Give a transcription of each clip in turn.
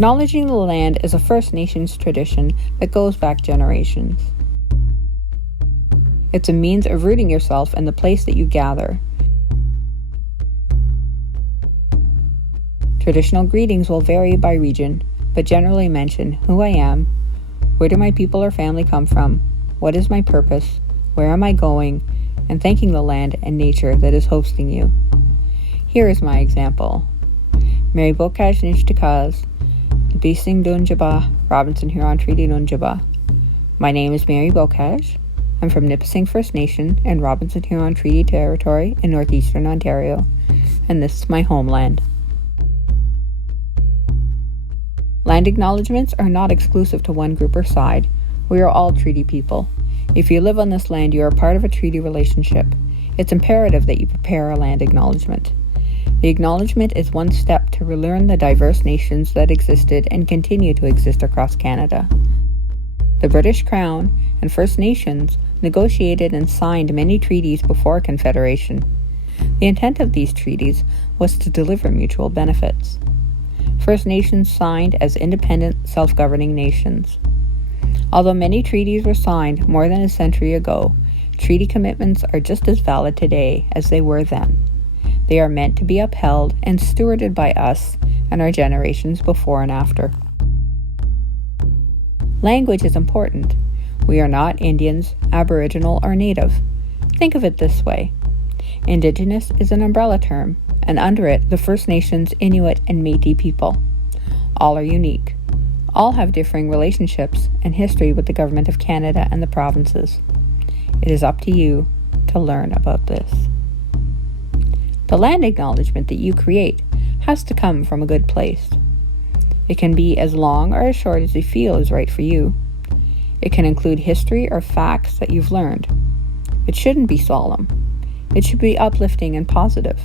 Acknowledging the land is a First Nations tradition that goes back generations. It's a means of rooting yourself in the place that you gather. Traditional greetings will vary by region, but generally mention who I am, where do my people or family come from, what is my purpose, where am I going, and thanking the land and nature that is hosting you. Here is my example. Mary Beaucage Nishtakaz, Bising Dunjaba, Robinson Huron Treaty Nunjaba. My name is Mary Beaucage. I'm from Nipissing First Nation and Robinson Huron Treaty Territory in northeastern Ontario, and this is my homeland. Land acknowledgements are not exclusive to one group or side. We are all treaty people. If you live on this land, you are part of a treaty relationship. It's imperative that you prepare a land acknowledgement. The acknowledgement is one step to relearn the diverse nations that existed and continue to exist across Canada. The British Crown and First Nations negotiated and signed many treaties before Confederation. The intent of these treaties was to deliver mutual benefits. First Nations signed as independent, self-governing nations. Although many treaties were signed more than a century ago, treaty commitments are just as valid today as they were then. They are meant to be upheld and stewarded by us and our generations before and after. Language is important. We are not Indians, Aboriginal, or Native. Think of it this way. Indigenous is an umbrella term, and under it, the First Nations, Inuit, and Métis people. All are unique. All have differing relationships and history with the Government of Canada and the provinces. It is up to you to learn about this. The land acknowledgement that you create has to come from a good place. It can be as long or as short as you feel is right for you. It can include history or facts that you've learned. It shouldn't be solemn. It should be uplifting and positive.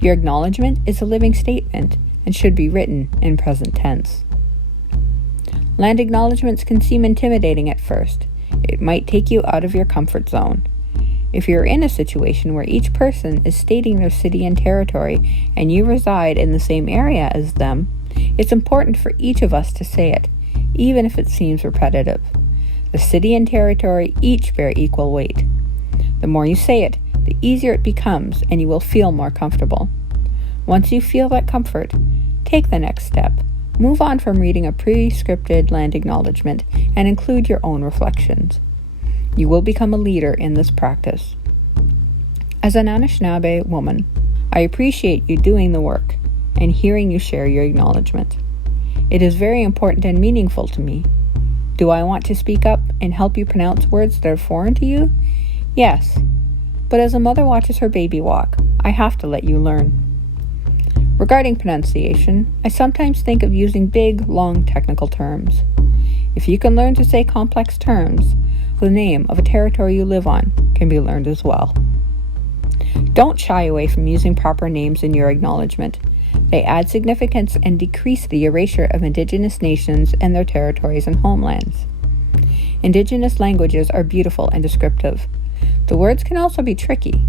Your acknowledgement is a living statement and should be written in present tense. Land acknowledgements can seem intimidating at first. It might take you out of your comfort zone. If you're in a situation where each person is stating their city and territory and you reside in the same area as them, it's important for each of us to say it, even if it seems repetitive. The city and territory each bear equal weight. The more you say it, the easier it becomes and you will feel more comfortable. Once you feel that comfort, take the next step. Move on from reading a pre-scripted land acknowledgement and include your own reflections. You will become a leader in this practice. As an Anishinaabe woman, I appreciate you doing the work and hearing you share your acknowledgement. It is very important and meaningful to me. Do I want to speak up and help you pronounce words that are foreign to you? Yes, but as a mother watches her baby walk, I have to let you learn. Regarding pronunciation, I sometimes think of using big, long technical terms. If you can learn to say complex terms, the name of a territory you live on can be learned as well. Don't shy away from using proper names in your acknowledgement. They add significance and decrease the erasure of Indigenous nations and their territories and homelands. Indigenous languages are beautiful and descriptive. The words can also be tricky.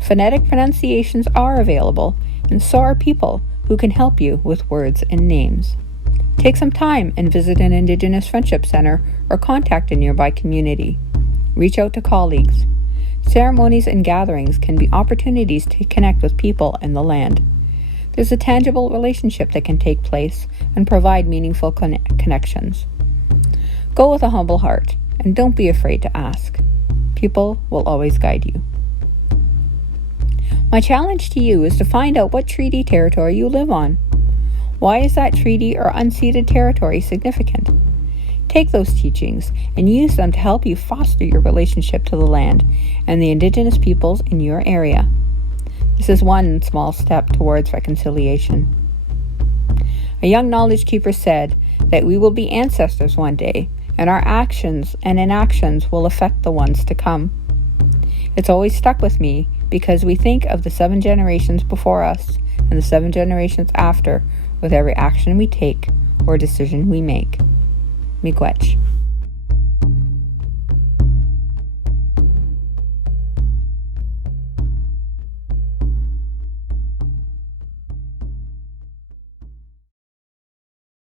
Phonetic pronunciations are available, and so are people who can help you with words and names. Take some time and visit an Indigenous Friendship Center or contact a nearby community. Reach out to colleagues. Ceremonies and gatherings can be opportunities to connect with people in the land. There's a tangible relationship that can take place and provide meaningful connections. Go with a humble heart and don't be afraid to ask. People will always guide you. My challenge to you is to find out what treaty territory you live on. Why is that treaty or unceded territory significant? Take those teachings and use them to help you foster your relationship to the land and the Indigenous peoples in your area. This is one small step towards reconciliation. A young knowledge keeper said that we will be ancestors one day, and our actions and inactions will affect the ones to come. It's always stuck with me because we think of the 7 generations before us and the 7 generations after with every action we take or decision we make. Miigwech.